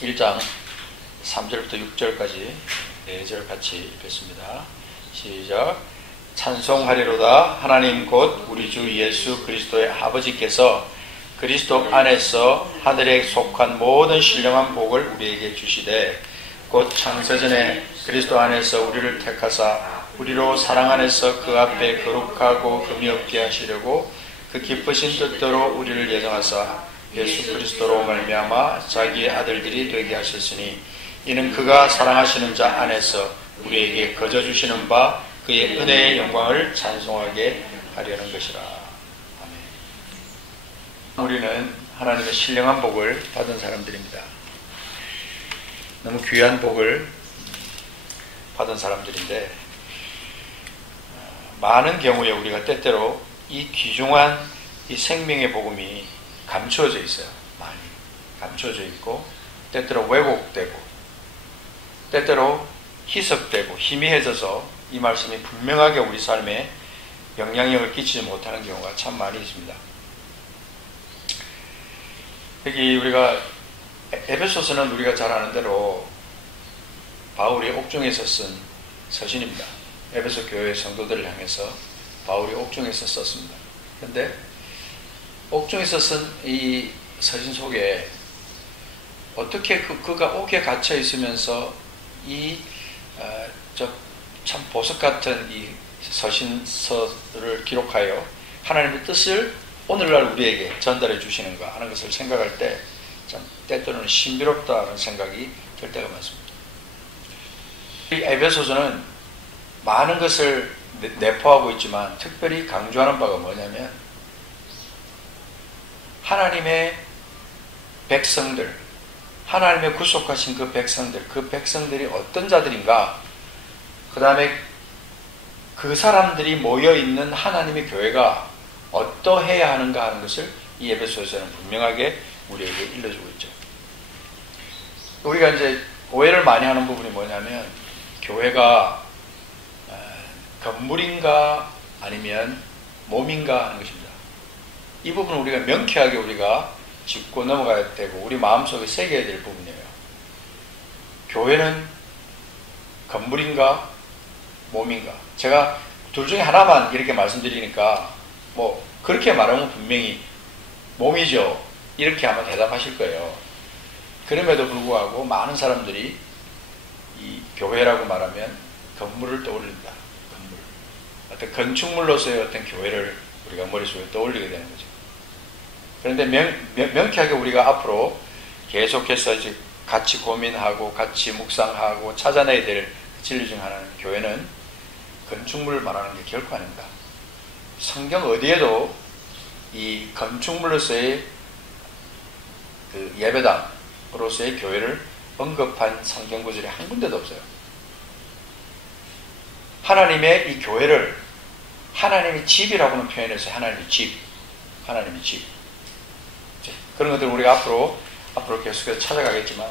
1장 3절부터 6절까지 4절 같이 읽겠습니다. 시작. 찬송하리로다. 하나님 곧 우리 주 예수 그리스도의 아버지께서 그리스도 안에서 하늘에 속한 모든 신령한 복을 우리에게 주시되 곧 창세전에 그리스도 안에서 우리를 택하사 우리로 사랑 안에서 그 앞에 거룩하고 금이 없게 하시려고 그 기쁘신 뜻대로 우리를 예정하사 예수 그리스도로 말미암아 자기의 아들들이 되게 하셨으니 이는 그가 사랑하시는 자 안에서 우리에게 거저 주시는 바 그의 은혜의 영광을 찬송하게 하려는 것이라. 아멘. 우리는 하나님의 신령한 복을 받은 사람들입니다. 너무 귀한 복을 받은 사람들인데 많은 경우에 우리가 때때로 이 귀중한 이 생명의 복음이 감추어져 있어요. 많이 감추어져 있고 때때로 왜곡되고 때때로 희석되고 희미해져서 이 말씀이 분명하게 우리 삶에 영향력을 끼치지 못하는 경우가 참 많이 있습니다. 여기 우리가 에베소서는 우리가 잘 아는 대로 바울이 옥중에서 쓴 서신입니다. 에베소 교회 성도들을 향해서 바울이 옥중에서 썼습니다. 그런데 옥중에서 쓴 이 서신 속에 어떻게 그가 옥에 갇혀 있으면서 이 참 보석 같은 이 서신서를 기록하여 하나님의 뜻을 오늘날 우리에게 전달해 주시는가 하는 것을 생각할 때 참 때때로는 신비롭다는 생각이 들 때가 많습니다. 이 에베소서는 많은 것을 내포하고 있지만 특별히 강조하는 바가 뭐냐면 하나님의 백성들, 하나님의 구속하신 그 백성들이 어떤 자들인가, 그 다음에 그 사람들이 모여있는 하나님의 교회가 어떠해야 하는가 하는 것을 이 에베소서는 분명하게 우리에게 일러주고 있죠. 우리가 이제 오해를 많이 하는 부분이 뭐냐면 교회가 건물인가 아니면 몸인가 하는 것입니다. 이 부분은 우리가 명쾌하게 우리가 짚고 넘어가야 되고 우리 마음속에 새겨야 될 부분이에요. 교회는 건물인가 몸인가. 제가 둘 중에 하나만 이렇게 말씀드리니까 뭐 그렇게 말하면 분명히 몸이죠 이렇게 아마 대답하실 거예요. 그럼에도 불구하고 많은 사람들이 이 교회라고 말하면 건물을 떠올린다. 건물. 어떤 건축물로서의 어떤 교회를 우리가 머릿속에 떠올리게 되는 거죠. 그런데 명쾌하게 우리가 앞으로 계속해서 이제 같이 고민하고 같이 묵상하고 찾아내야 될 진리 중 하나는 교회는 건축물을 말하는 게 결코 아닙니다. 성경 어디에도 이 건축물로서의 그 예배당으로서의 교회를 언급한 성경 구절이 한 군데도 없어요. 하나님의 이 교회를 하나님의 집이라고는 표현했어요. 하나님의 집. 그런 것들 우리가 앞으로 계속해서 찾아가겠지만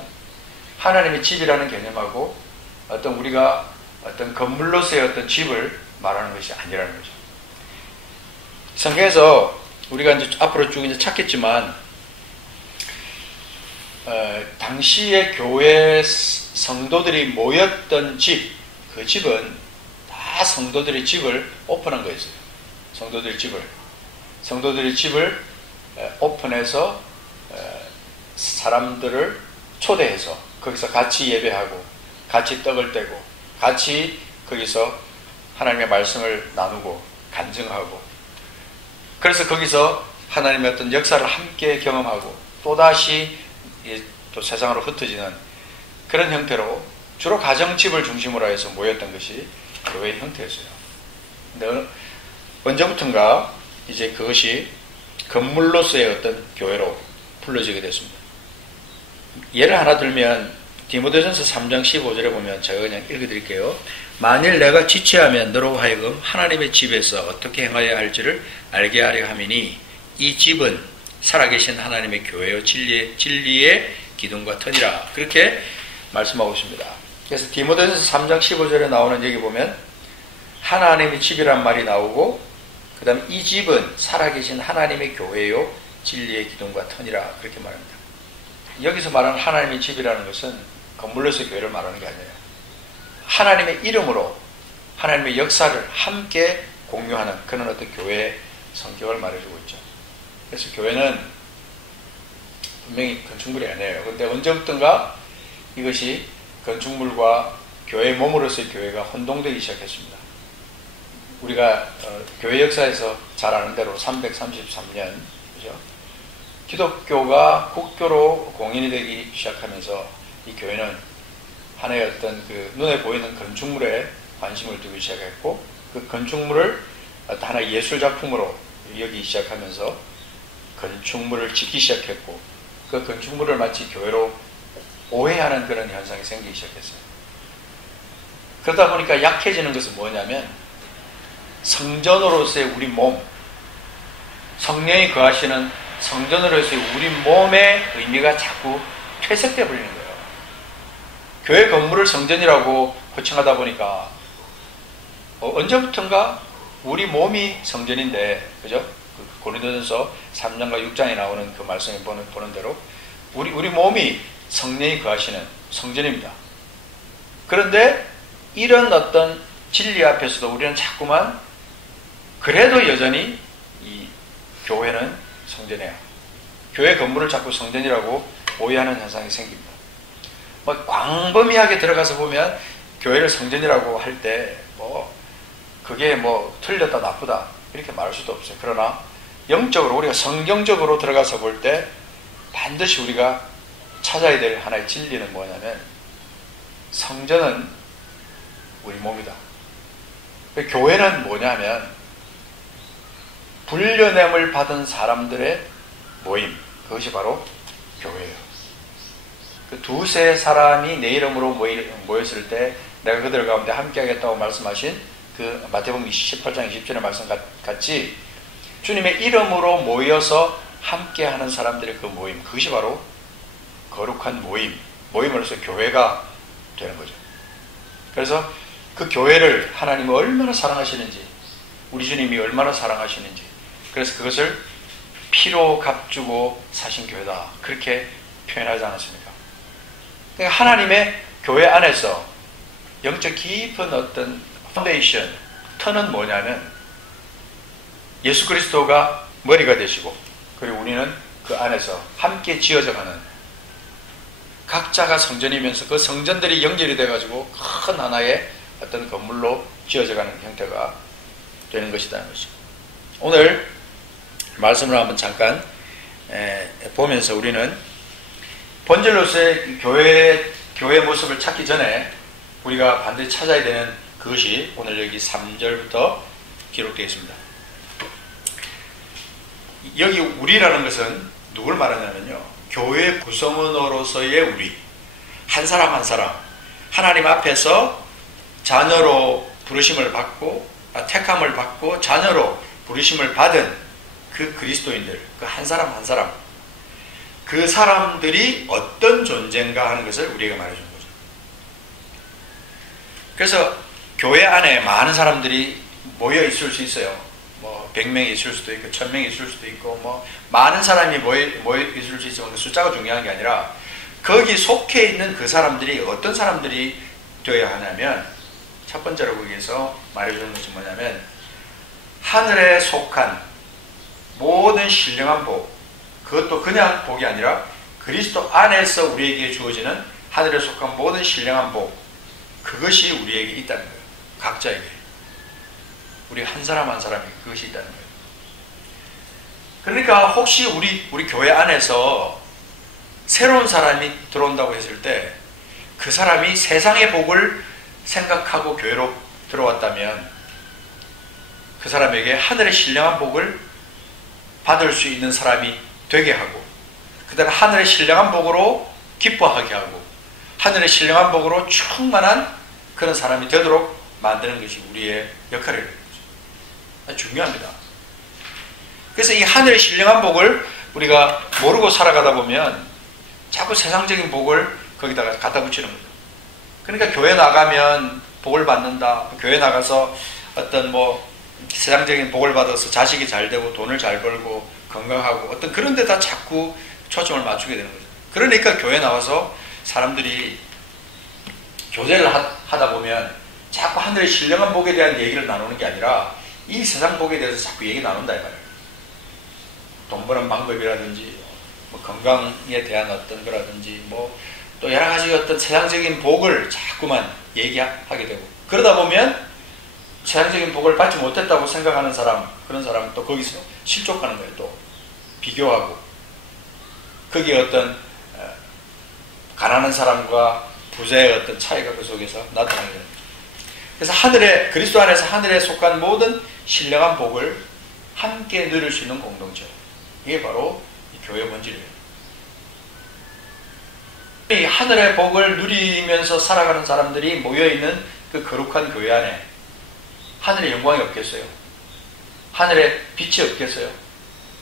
하나님의 집이라는 개념하고 어떤 우리가 어떤 건물로서의 어떤 집을 말하는 것이 아니라는 거죠. 성경에서 우리가 이제 앞으로 쭉 이제 찾겠지만 당시의 교회 성도들이 모였던 집, 그 집은 다 성도들의 집을 오픈한 거였어요. 성도들의 집을 오픈해서 사람들을 초대해서 거기서 같이 예배하고 같이 떡을 떼고 같이 거기서 하나님의 말씀을 나누고 간증하고 그래서 거기서 하나님의 어떤 역사를 함께 경험하고 또다시 또 세상으로 흩어지는 그런 형태로 주로 가정집을 중심으로 해서 모였던 것이 교회의 형태였어요. 근데 언제부턴가 이제 그것이 건물로서의 어떤 교회로 불러지게 됐습니다. 예를 하나 들면 디모데전서 3장 15절에 보면 제가 그냥 읽어드릴게요. 만일 내가 지체하면 너로 하여금 하나님의 집에서 어떻게 행하여야 할지를 알게 하려 함이니 이 집은 살아계신 하나님의 교회요 진리의 기둥과 터니라. 그렇게 말씀하고 있습니다. 그래서 디모데전서 3장 15절에 나오는 얘기 보면 하나님의 집이란 말이 나오고 그 다음에 이 집은 살아계신 하나님의 교회요 진리의 기둥과 터니라 그렇게 말합니다. 여기서 말하는 하나님의 집이라는 것은 건물로서의 교회를 말하는 게 아니에요. 하나님의 이름으로 하나님의 역사를 함께 공유하는 그런 어떤 교회의 성격을 말해주고 있죠. 그래서 교회는 분명히 건축물이 아니에요. 근데 언제부턴가 이것이 건축물과 교회의 몸으로서의 교회가 혼동되기 시작했습니다. 우리가 교회 역사에서 잘 아는 대로 333년 그죠? 기독교가 국교로 공인이 되기 시작하면서 이 교회는 하나의 어떤 그 눈에 보이는 건축물에 관심을 두기 시작했고 그 건축물을 어떤 하나의 예술 작품으로 여기기 시작하면서 건축물을 짓기 시작했고 그 건축물을 마치 교회로 오해하는 그런 현상이 생기기 시작했어요. 그러다 보니까 약해지는 것은 뭐냐면 성전으로서의 우리 몸, 성령이 거하시는 성전으로서의 우리 몸의 의미가 자꾸 퇴색되어 버리는 거예요. 교회 건물을 성전이라고 호칭하다 보니까 언제부턴가 우리 몸이 성전인데, 그죠? 고린도전서 3장과 6장에 나오는 그 말씀에 보는 대로 우리 몸이 성령이 거하시는 성전입니다. 그런데 이런 어떤 진리 앞에서도 우리는 자꾸만 그래도 여전히 이 교회는 성전이에요. 교회 건물을 자꾸 성전이라고 오해하는 현상이 생깁니다. 광범위하게 들어가서 보면 교회를 성전이라고 할 때 그게 틀렸다 나쁘다 이렇게 말할 수도 없어요. 그러나 영적으로 우리가 성경적으로 들어가서 볼 때 반드시 우리가 찾아야 될 하나의 진리는 뭐냐면 성전은 우리 몸이다. 교회는 뭐냐면 불려냄을 받은 사람들의 모임, 그것이 바로 교회예요. 그 두세 사람이 내 이름으로 모였을 때 내가 그들 가운데 함께 하겠다고 말씀하신 그 마태복음 18장 20절의 말씀 같이 주님의 이름으로 모여서 함께 하는 사람들의 그 모임, 그것이 바로 거룩한 모임으로서 교회가 되는 거죠. 그래서 그 교회를 하나님이 얼마나 사랑하시는지, 우리 주님이 얼마나 사랑하시는지, 그래서 그것을 피로 값주고 사신 교회다, 그렇게 표현하지 않았습니까? 그러니까 하나님의 교회 안에서 영적 깊은 어떤 파운데이션, 터는 뭐냐면 예수 그리스도가 머리가 되시고, 그리고 우리는 그 안에서 함께 지어져가는, 각자가 성전이면서 그 성전들이 연결이 돼가지고 큰 하나의 어떤 건물로 지어져가는 형태가 되는 것이라는 것이죠. 오늘 말씀을 한번 잠깐 보면서 우리는 본질로서의 교회의 모습을 찾기 전에 우리가 반드시 찾아야 되는 그것이 오늘 여기 3절부터 기록되어 있습니다. 여기 우리라는 것은 누굴 말하냐면요, 교회 구성원으로서의 우리, 한 사람 한 사람, 하나님 앞에서 자녀로 부르심을 받고, 택함을 받고 자녀로 부르심을 받은 그 그리스도인들, 그 한 사람 한 사람, 그 사람들이 어떤 존재인가 하는 것을 우리에게 말해주는 거죠. 그래서 교회 안에 많은 사람들이 모여 있을 수 있어요. 100명이 있을 수도 있고 1000명이 있을 수도 있고 많은 사람이 모여 있을 수 있지만 숫자가 중요한 게 아니라 거기 속해 있는 그 사람들이 어떤 사람들이 되어야 하냐면, 첫 번째로 거기에서 말해주는 것이 뭐냐면 하늘에 속한 모든 신령한 복, 그것도 그냥 복이 아니라 그리스도 안에서 우리에게 주어지는 하늘에 속한 모든 신령한 복, 그것이 우리에게 있다는 거예요. 각자에게, 우리 한 사람 한 사람에게 그것이 있다는 거예요. 그러니까 혹시 우리 교회 안에서 새로운 사람이 들어온다고 했을 때 그 사람이 세상의 복을 생각하고 교회로 들어왔다면 그 사람에게 하늘의 신령한 복을 받을 수 있는 사람이 되게 하고, 그 다음에 하늘의 신령한 복으로 기뻐하게 하고, 하늘의 신령한 복으로 충만한 그런 사람이 되도록 만드는 것이 우리의 역할이라는 거죠. 아주 중요합니다. 그래서 이 하늘의 신령한 복을 우리가 모르고 살아가다 보면 자꾸 세상적인 복을 거기다가 갖다 붙이는 거죠. 그러니까 교회 나가면 복을 받는다, 교회 나가서 어떤 세상적인 복을 받아서 자식이 잘 되고 돈을 잘 벌고 건강하고 어떤 그런 데다 자꾸 초점을 맞추게 되는 거죠. 그러니까 교회 나와서 사람들이 교제를 하다 보면 자꾸 하늘의 신령한 복에 대한 얘기를 나누는 게 아니라 이 세상 복에 대해서 자꾸 얘기 나눈다 이 말이에요. 돈 버는 방법이라든지 뭐 건강에 대한 어떤 거라든지 뭐 또 여러 가지 어떤 세상적인 복을 자꾸만 얘기하게 되고, 그러다 보면 세상적인 복을 받지 못했다고 생각하는 사람, 그런 사람은 또 거기서 실족하는 거예요. 또 비교하고 거기에 어떤 가난한 사람과 부자의 어떤 차이가 그 속에서 나타나게 됩니다. 그래서 그리스도 안에서 하늘에 속한 모든 신령한 복을 함께 누릴 수 있는 공동체, 이게 바로 이 교회 본질이에요. 이 하늘의 복을 누리면서 살아가는 사람들이 모여있는 그 거룩한 교회 안에 하늘의 영광이 없겠어요? 하늘의 빛이 없겠어요?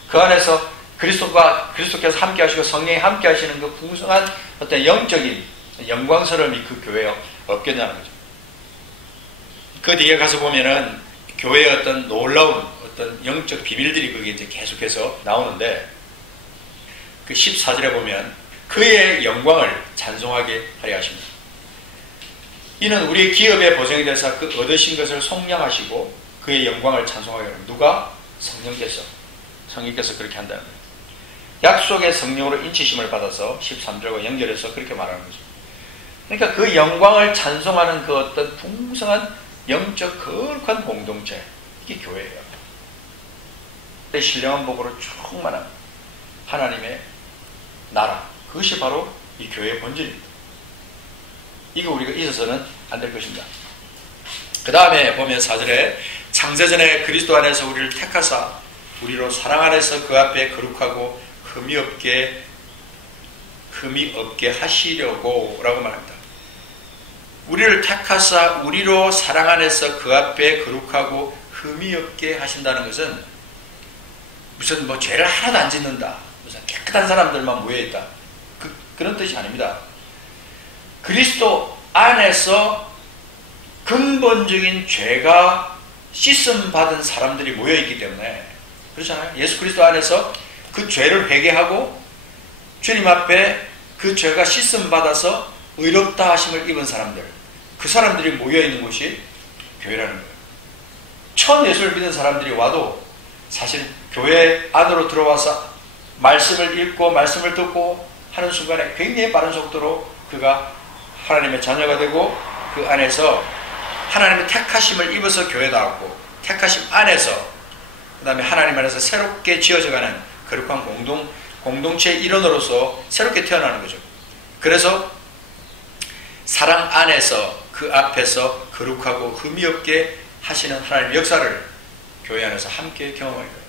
그 안에서 그리스도께서 함께 하시고 성령이 함께 하시는 그 풍성한 어떤 영적인 영광스러움이 그 교회에 없겠냐는 거죠. 그 뒤에 가서 보면은 교회의 어떤 놀라운 어떤 영적 비밀들이 거기에 이제 계속해서 나오는데, 그 14절에 보면 그의 영광을 찬송하게 하려 하십니다. 이는 우리의 기업의 보증이 되사 그 얻으신 것을 속량하시고 그의 영광을 찬송하게 합니다. 누가? 성령께서 그렇게 한다는 거예요. 약속의 성령으로 인치심을 받아서 13절과 연결해서 그렇게 말하는 거죠. 그러니까 그 영광을 찬송하는 그 어떤 풍성한 영적 거룩한 공동체, 이게 교회예요. 신령한 복으로 충만한 하나님의 나라, 그것이 바로 이 교회의 본질입니다. 이거 우리가 잊어서는 안 될 것입니다. 그 다음에 보면 4절에 창세전에 그리스도 안에서 우리를 택하사 우리로 사랑 안에서 그 앞에 거룩하고 흠이 없게 하시려고 라고 말합니다. 우리를 택하사 우리로 사랑 안에서 그 앞에 거룩하고 흠이 없게 하신다는 것은 무슨 뭐 죄를 하나도 안 짓는다, 무슨 깨끗한 사람들만 모여있다, 그런 뜻이 아닙니다. 그리스도 안에서 근본적인 죄가 씻음 받은 사람들이 모여있기 때문에 그렇잖아요. 예수 그리스도 안에서 그 죄를 회개하고 주님 앞에 그 죄가 씻음 받아서 의롭다 하심을 입은 사람들, 그 사람들이 모여있는 곳이 교회라는 거예요. 처음 예수를 믿는 사람들이 와도 사실 교회 안으로 들어와서 말씀을 읽고 말씀을 듣고 하는 순간에 굉장히 빠른 속도로 그가 하나님의 자녀가 되고 그 안에서 하나님의 택하심을 입어서 교회 나왔고, 택하심 안에서 그 다음에 하나님 안에서 새롭게 지어져가는 거룩한 공동체의 일원으로서 새롭게 태어나는 거죠. 그래서 사랑 안에서 그 앞에서 거룩하고 흠이 없게 하시는 하나님의 역사를 교회 안에서 함께 경험하게 됩니다.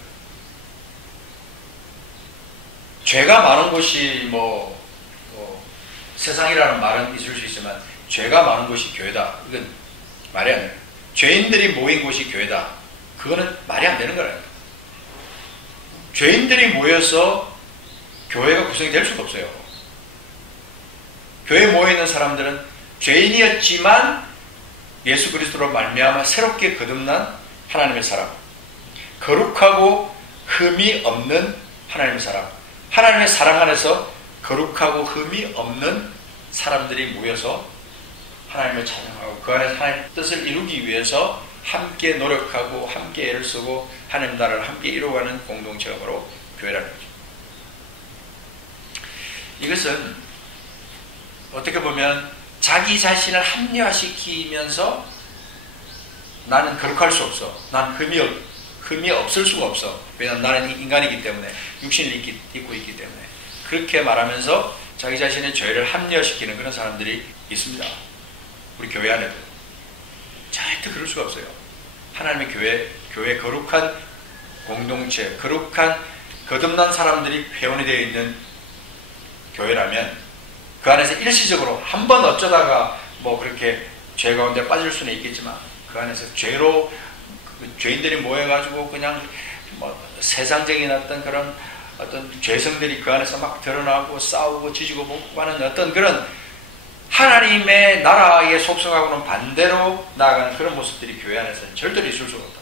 죄가 많은 곳이 세상이라는 말은 있을 수 있지만 죄가 많은 곳이 교회다, 이건 말이 안 돼요. 죄인들이 모인 곳이 교회다, 그거는 말이 안 되는 거예요. 죄인들이 모여서 교회가 구성이 될 수가 없어요. 교회에 모여있는 사람들은 죄인이었지만 예수 그리스도로 말미암아 새롭게 거듭난 하나님의 사람, 거룩하고 흠이 없는 하나님의 사람, 하나님의 사랑 안에서 거룩하고 흠이 없는 사람들이 모여서 하나님을 찬양하고 그 안에서 하나님의 뜻을 이루기 위해서 함께 노력하고 함께 애를 쓰고 하나님 나라를 함께 이루어가는 공동체가 바로 교회라는 거죠. 이것은 어떻게 보면 자기 자신을 합리화시키면서 나는 거룩할 수 없어, 난 흠이 없을 수가 없어, 왜냐하면 나는 인간이기 때문에, 육신을 입고 있기 때문에, 그렇게 말하면서 자기 자신의 죄를 합리화시키는 그런 사람들이 있습니다. 우리 교회 안에도 절대 그럴 수가 없어요. 하나님의 교회 거룩한 공동체, 거룩한 거듭난 사람들이 회원이 되어 있는 교회라면 그 안에서 일시적으로 한번 어쩌다가 그렇게 죄 가운데 빠질 수는 있겠지만 그 안에서 죄인들이 모여가지고 그냥 세상적인 어떤 죄성들이 그 안에서 막 드러나고 싸우고 지지고 볶고 하는 어떤 그런 하나님의 나라의 속성하고는 반대로 나아가는 그런 모습들이 교회 안에서는 절대로 있을 수가 없다.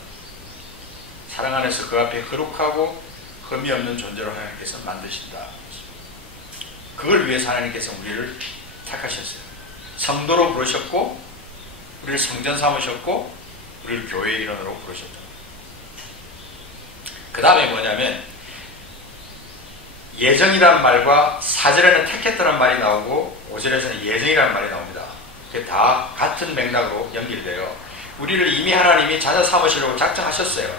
사랑 안에서 그 앞에 거룩하고 흠이 없는 존재로 하나님께서 만드신다. 그걸 위해서 하나님께서 우리를 택하셨어요. 성도로 부르셨고 우리를 성전 삼으셨고 우리를 교회의 일원으로 부르셨다. 그 다음에 뭐냐면 예정이란 말과 4절에는 택했다는 말이 나오고 5절에서는 예정이라는 말이 나옵니다. 그게 다 같은 맥락으로 연결돼요. 우리를 이미 하나님이 찾아 삼으시려고 작정하셨어요.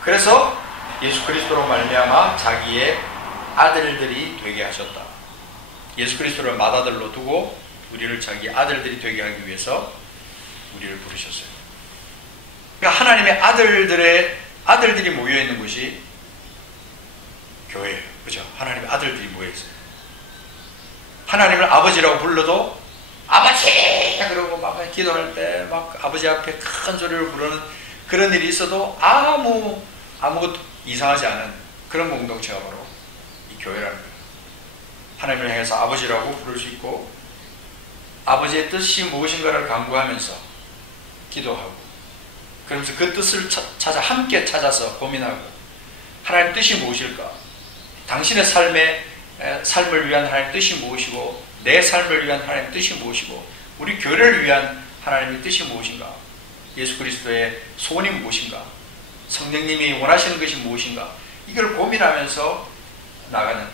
그래서 예수 그리스도로 말미암아 자기의 아들들이 되게 하셨다. 예수 그리스도를 맏아들로 두고 우리를 자기 아들들이 되게 하기 위해서 우리를 부르셨어요. 그러니까 하나님의 아들들이 모여있는 곳이 교회예요. 그죠? 하나님의 아들들이 모여있어요. 하나님을 아버지라고 불러도 아버지! 그러고 막 기도할 때 막 아버지 앞에 큰 소리를 부르는 그런 일이 있어도 아무것도 이상하지 않은 그런 공동체가 바로 이 교회라는 거예요. 하나님을 향해서 아버지라고 부를 수 있고 아버지의 뜻이 무엇인가를 간구하면서 기도하고 그러면서 그 뜻을 함께 찾아서 고민하고 하나님 뜻이 무엇일까? 당신의 삶을 위한 하나님 뜻이 무엇이고 내 삶을 위한 하나님 뜻이 무엇이고 우리 교회를 위한 하나님의 뜻이 무엇인가? 예수 그리스도의 소원이 무엇인가? 성령님이 원하시는 것이 무엇인가? 이걸 고민하면서 나가는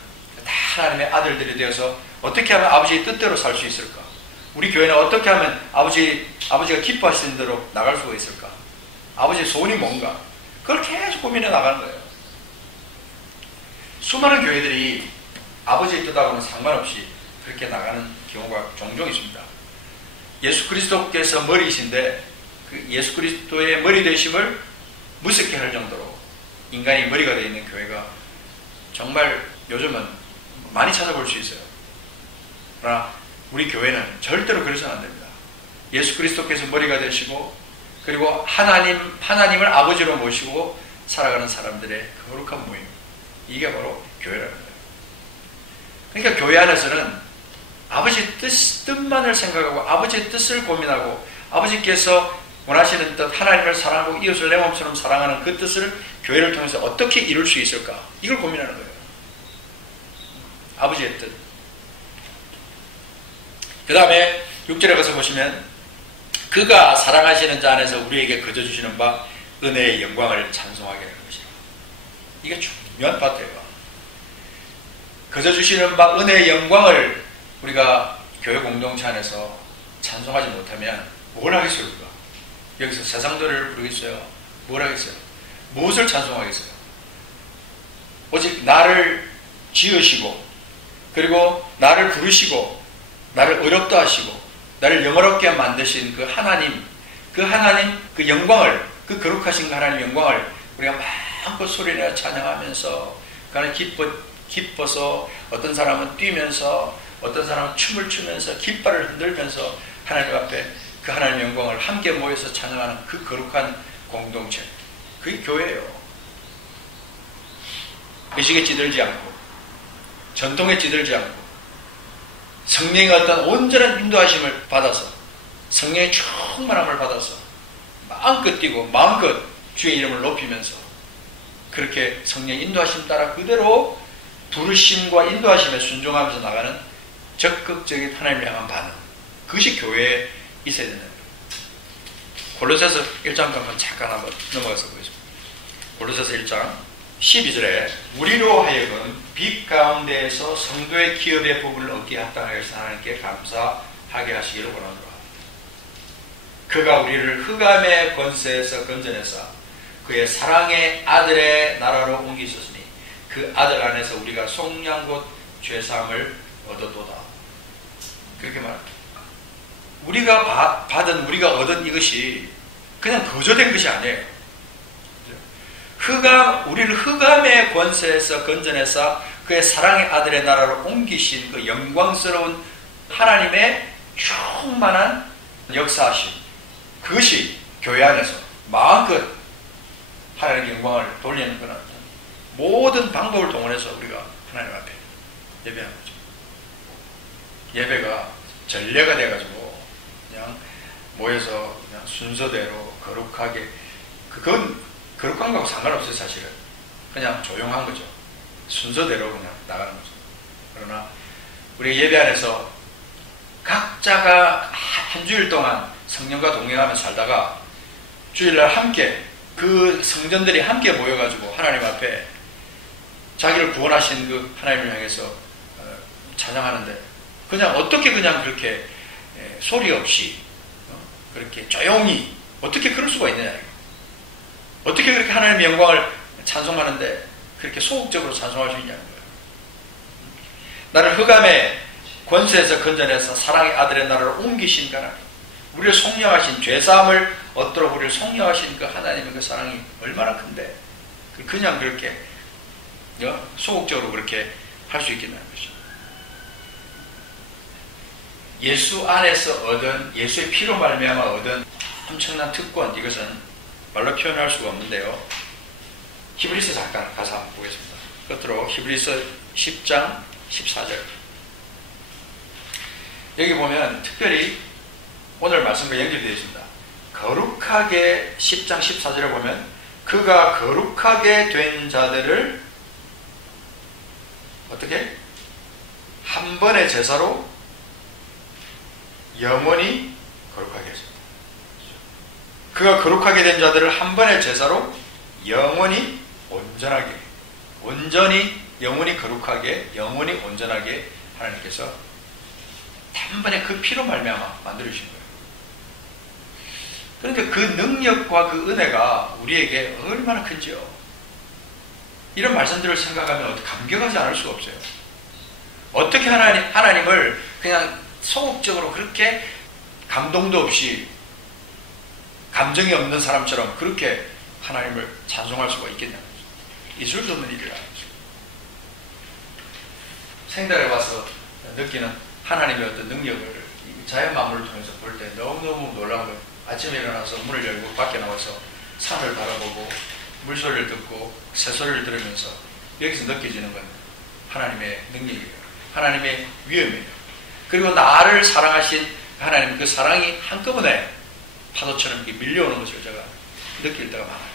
다 하나님의 아들들이 되어서 어떻게 하면 아버지의 뜻대로 살 수 있을까? 우리 교회는 어떻게 하면 아버지가 기뻐하시는 대로 나갈 수가 있을까? 아버지의 소원이 뭔가? 그걸 계속 고민해 나가는 거예요. 수많은 교회들이 아버지의 뜻하고는 상관없이 그렇게 나가는 경우가 종종 있습니다. 예수 그리스도께서 머리이신데 그 예수 그리스도의 머리 되심을 무섭게 할 정도로 인간이 머리가 되어 있는 교회가 정말 요즘은 많이 찾아볼 수 있어요. 그러나 우리 교회는 절대로 그래서는 안 됩니다. 예수 그리스도께서 머리가 되시고 그리고 하나님을 아버지로 모시고 살아가는 사람들의 거룩한 모임, 이게 바로 교회라는 거예요. 그러니까 교회 안에서는 아버지의 뜻만을 생각하고 아버지의 뜻을 고민하고 아버지께서 원하시는 뜻, 하나님을 사랑하고 이웃을 내 몸처럼 사랑하는 그 뜻을 교회를 통해서 어떻게 이룰 수 있을까? 이걸 고민하는 거예요. 아버지의 뜻. 그 다음에 6절에 가서 보시면 그가 사랑하시는 자 안에서 우리에게 거저 주시는 바 은혜의 영광을 찬송하게 하는 것이다. 이게 중요한 파트예요. 거저 주시는 바 은혜의 영광을 우리가 교회 공동체 안에서 찬송하지 못하면 뭘 하겠어요? 우리가? 여기서 세상 노래를 부르겠어요? 뭘 하겠어요? 무엇을 찬송하겠어요? 오직 나를 지으시고 그리고 나를 부르시고 나를 의롭다 하시고 나를 영어롭게 만드신 그 하나님 그 영광을, 그 거룩하신 그 하나님 영광을 우리가 마음껏 소리내어 찬양하면서 그 하나님 기뻐서 어떤 사람은 뛰면서 어떤 사람은 춤을 추면서 깃발을 흔들면서 하나님 앞에 그 하나님 영광을 함께 모여서 찬양하는 그 거룩한 공동체, 그게 교회예요. 의식에 찌들지 않고 전통에 찌들지 않고 성령의 어떤 온전한 인도하심을 받아서 성령의 충만함을 받아서 마음껏 뛰고 마음껏 주의 이름을 높이면서 그렇게 성령의 인도하심 따라 그대로 부르심과 인도하심에 순종하면서 나가는 적극적인 하나님을 향한 반응, 그것이 교회에 있어야 된다. 골로새서 1장 한번 잠깐 넘어가서 보겠습니다. 골로새서 1장 12절에 우리로 하여금 빛 가운데에서 성도의 기업의 부분을 얻기에 합당하게 해서 하나님께 감사하게 하시기를 원하노라. 그가 우리를 흑암의 권세에서 건져내사 그의 사랑의 아들의 나라로 옮기셨으니 그 아들 안에서 우리가 속량 곧 죄사함을 얻었도다. 그렇게 말합니다. 우리가 우리가 얻은 이것이 그냥 거저된 것이 아니에요. 우리를 흑암의 권세에서 건져내사 그의 사랑의 아들의 나라로 옮기신 그 영광스러운 하나님의 충만한 역사하심, 그것이 교회 안에서 마음껏 하나님의 영광을 돌리는 그런 모든 방법을 동원해서 우리가 하나님 앞에 예배하는 거죠. 예배가 전례가 돼가지고 그냥 모여서 그냥 순서대로 거룩하게, 그건 거룩한 거하고 상관없어요. 사실은 그냥 조용한 거죠. 순서대로 그냥 나가는 거죠. 그러나 우리 예배 안에서 각자가 한 주일 동안 성령과 동행하며 살다가 주일날 함께 그 성전들이 함께 모여가지고 하나님 앞에 자기를 구원하신 그 하나님을 향해서 찬양하는데 그냥 어떻게 그냥 그렇게 소리 없이 그렇게 조용히 어떻게 그럴 수가 있느냐, 어떻게 그렇게 하나님의 영광을 찬송하는데 그렇게 소극적으로 찬송할 수 있냐는 거예요. 나를 흑암의 권세에서 건져내서 사랑의 아들의 나라를 옮기신 하나님, 우리를 속량하신, 죄사함을 얻도록 우리를 속량하신 그 하나님의 그 사랑이 얼마나 큰데 그냥 그렇게 소극적으로 그렇게 할 수 있겠냐는 것이죠. 예수 안에서 얻은, 예수의 피로 말미암아 얻은 엄청난 특권, 이것은 말로 표현할 수가 없는데요. 히브리서 잠깐 가서 한번 보겠습니다. 끝으로 히브리서 10장 14절. 여기 보면 특별히 오늘 말씀과 연결되어 있습니다. 거룩하게 10장 14절을 보면 그가 거룩하게 된 자들을 어떻게? 한 번의 제사로 영원히 거룩하게 했습니다. 그가 거룩하게 된 자들을 한 번의 제사로 영원히 온전하게, 온전히 영원히 거룩하게, 영원히 온전하게 하나님께서 한 번에 그 피로 말미암아 만들어주신 거예요. 그러니까 그 능력과 그 은혜가 우리에게 얼마나 큰지요. 이런 말씀들을 생각하면 감격하지 않을 수가 없어요. 어떻게 하나님을 그냥 소극적으로 그렇게 감동도 없이 감정이 없는 사람처럼 그렇게 하나님을 찬송할 수가 있겠냐는 거죠. 있을 수 없는 일이라는 거죠. 생달에 와서 느끼는 하나님의 어떤 능력을 자연 만물을 통해서 볼 때 너무너무 놀라운 거예요. 아침에 일어나서 문을 열고 밖에 나와서 산을 바라보고 물소리를 듣고 새소리를 들으면서 여기서 느껴지는 건 하나님의 능력이에요. 하나님의 위엄이에요. 그리고 나를 사랑하신 하나님, 그 사랑이 한꺼번에 파도처럼 밀려오는 것을 제가 느낄 때가 많아요.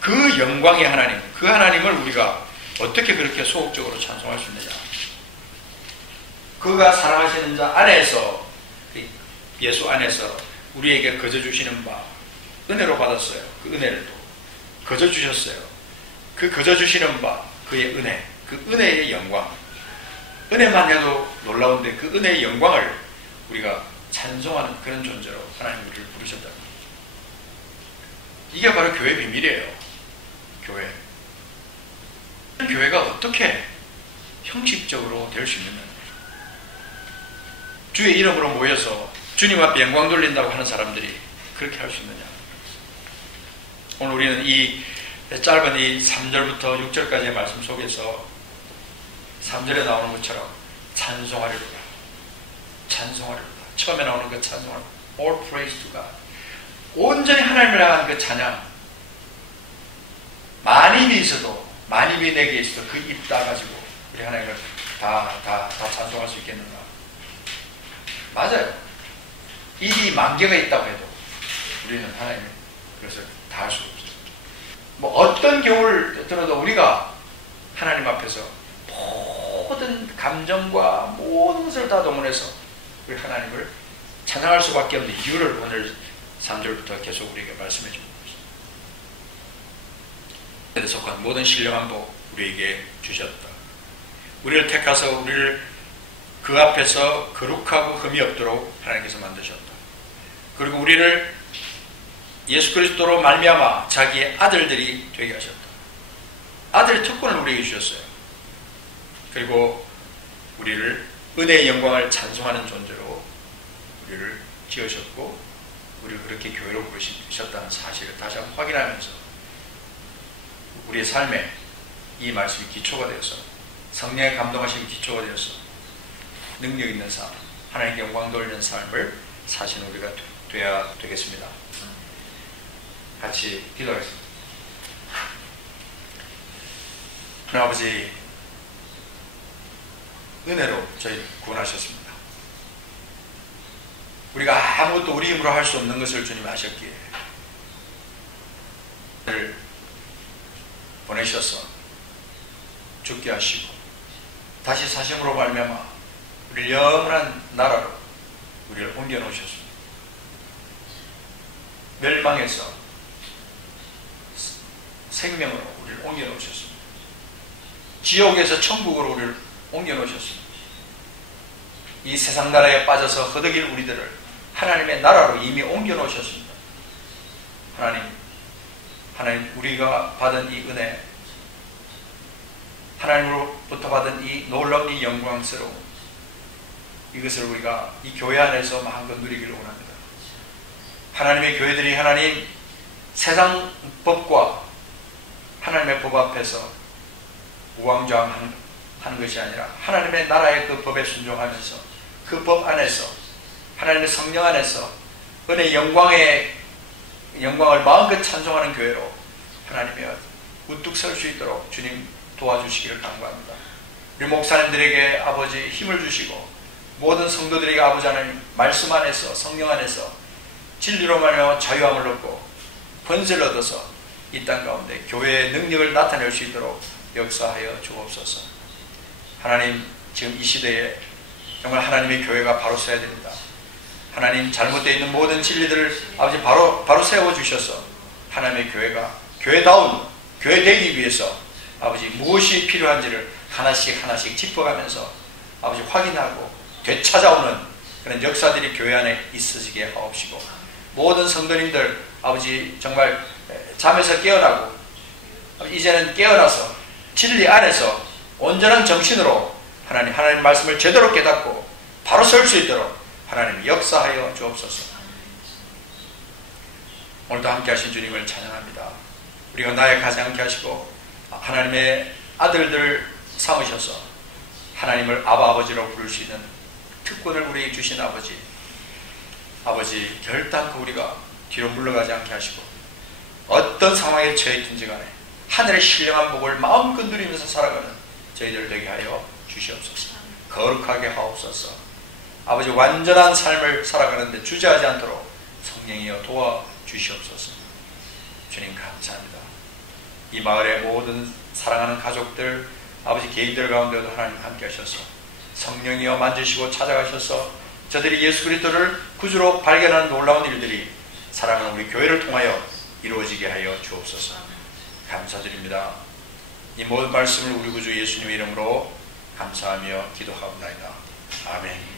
그 영광의 하나님, 그 하나님을 우리가 어떻게 그렇게 소극적으로 찬송할 수 있느냐. 그가 사랑하시는 자 안에서, 예수 안에서 우리에게 거저주시는 바, 은혜로 받았어요. 그 은혜를 또 거저주셨어요. 그 거저주시는 바, 그의 은혜, 그 은혜의 영광, 은혜만 해도 놀라운데 그 은혜의 영광을 우리가 찬송하는 그런 존재로 하나님 우리를 부르셨다. 이게 바로 교회 비밀이에요. 교회. 교회가 어떻게 형식적으로 될 수 있느냐. 주의 이름으로 모여서 주님 앞에 영광 돌린다고 하는 사람들이 그렇게 할 수 있느냐. 오늘 우리는 이 짧은 이 3절부터 6절까지의 말씀 속에서 3절에 나오는 것처럼 찬송하리로다. 찬송하리로다. 처음에 나오는 그 찬송을 All praise to God. 온전히 하나님을 향한 그 찬양. 만입이 있어도, 만입이 내게 있어도 그 입 닫아가지고 우리 하나님을 다 찬송할 수 있겠는가? 맞아요. 입이 만 개가 있다고 해도 우리는 하나님을 그래서 다 할 수 없어요. 뭐 어떤 경우를 들어도 우리가 하나님 앞에서 모든 감정과 모든 것을 다 동원해서 우리 하나님을 찬양할 수밖에 없는 이유를 오늘 3절부터 계속 우리에게 말씀해 주고 있습니다. 속한 모든 신령한 복 우리에게 주셨다. 우리를 택하서 우리를 그 앞에서 거룩하고 흠이 없도록 하나님께서 만드셨다. 그리고 우리를 예수 그리스도로 말미암아 자기의 아들들이 되게 하셨다. 아들의 특권을 우리에게 주셨어요. 그리고 우리를 은혜의 영광을 찬송하는 존재로 우리를 지으셨고 우리를 그렇게 교회로 부르셨다는 사실을 다시 한번 확인하면서 우리의 삶에 이 말씀이 기초가 되어서 성령의 감동하심이 기초가 되어서 능력 있는 삶, 하나님께 영광 돌리는 삶을 사시는 우리가 되어야 되겠습니다. 같이 기도하겠습니다. 하나님 아버지, 은혜로 저희 구원하셨습니다. 우리가 아무것도 우리 힘으로 할 수 없는 것을 주님 아셨기에 보내셔서 죽게 하시고 다시 사심으로 말미암아 우리를 영원한 나라로 우리를 옮겨놓으셨습니다. 멸망에서 생명으로 우리를 옮겨놓으셨습니다. 지옥에서 천국으로 우리를 옮겨놓으셨습니다. 이 세상 나라에 빠져서 허덕일 우리들을 하나님의 나라로 이미 옮겨놓으셨습니다. 하나님 우리가 받은 이 은혜, 하나님으로부터 받은 이 놀라운 이 영광스러움, 이것을 우리가 이 교회 안에서 마음껏 누리기를 원합니다. 하나님의 교회들이 하나님 세상 법과 하나님의 법 앞에서 우왕좌왕하는 것이 아니라 하나님의 나라의 그 법에 순종하면서 그 법 안에서 하나님의 성령 안에서 은혜의 영광을 마음껏 찬송하는 교회로 하나님의 우뚝 설 수 있도록 주님 도와주시기를 간구합니다. 우리 목사님들에게 아버지 힘을 주시고 모든 성도들에게 아버지 하나님 말씀 안에서 성령 안에서 진리로 말하여 자유함을 얻고 번세를 얻어서 이 땅 가운데 교회의 능력을 나타낼 수 있도록 역사하여 주옵소서. 하나님 지금 이 시대에 정말 하나님의 교회가 바로 서야 됩니다. 하나님 잘못되어 있는 모든 진리들을 아버지 바로 세워주셔서 하나님의 교회가 교회다운 교회 되기 위해서 아버지 무엇이 필요한지를 하나씩 짚어가면서 아버지 확인하고 되찾아오는 그런 역사들이 교회 안에 있어지게 하옵시고 모든 성도님들 아버지 정말 잠에서 깨어나고 이제는 깨어나서 진리 안에서 온전한 정신으로 하나님 말씀을 제대로 깨닫고 바로 설 수 있도록 하나님 역사하여 주옵소서. 오늘도 함께 하신 주님을 찬양합니다. 우리가 나약하지 않게 하시고 하나님의 아들들 삼으셔서 하나님을 아버지로 부를 수 있는 특권을 우리에게 주신 아버지 결단코 우리가 뒤로 물러가지 않게 하시고 어떤 상황에 처해 있든지 간에 하늘의 신령한 복을 마음껏 누리면서 살아가는 저희들 되게 하여 주시옵소서. 거룩하게 하옵소서. 아버지 완전한 삶을 살아가는데 주저하지 않도록 성령이여 도와주시옵소서. 주님 감사합니다. 이 마을의 모든 사랑하는 가족들 아버지 개인들 가운데도 하나님 함께 하셔서 성령이여 만지시고 찾아가셔서 저들이 예수 그리스도를 구주로 발견하는 놀라운 일들이 사랑하는 우리 교회를 통하여 이루어지게 하여 주옵소서. 감사드립니다. 이 모든 말씀을 우리 구주 예수님의 이름으로 감사하며 기도하옵나이다. 아멘.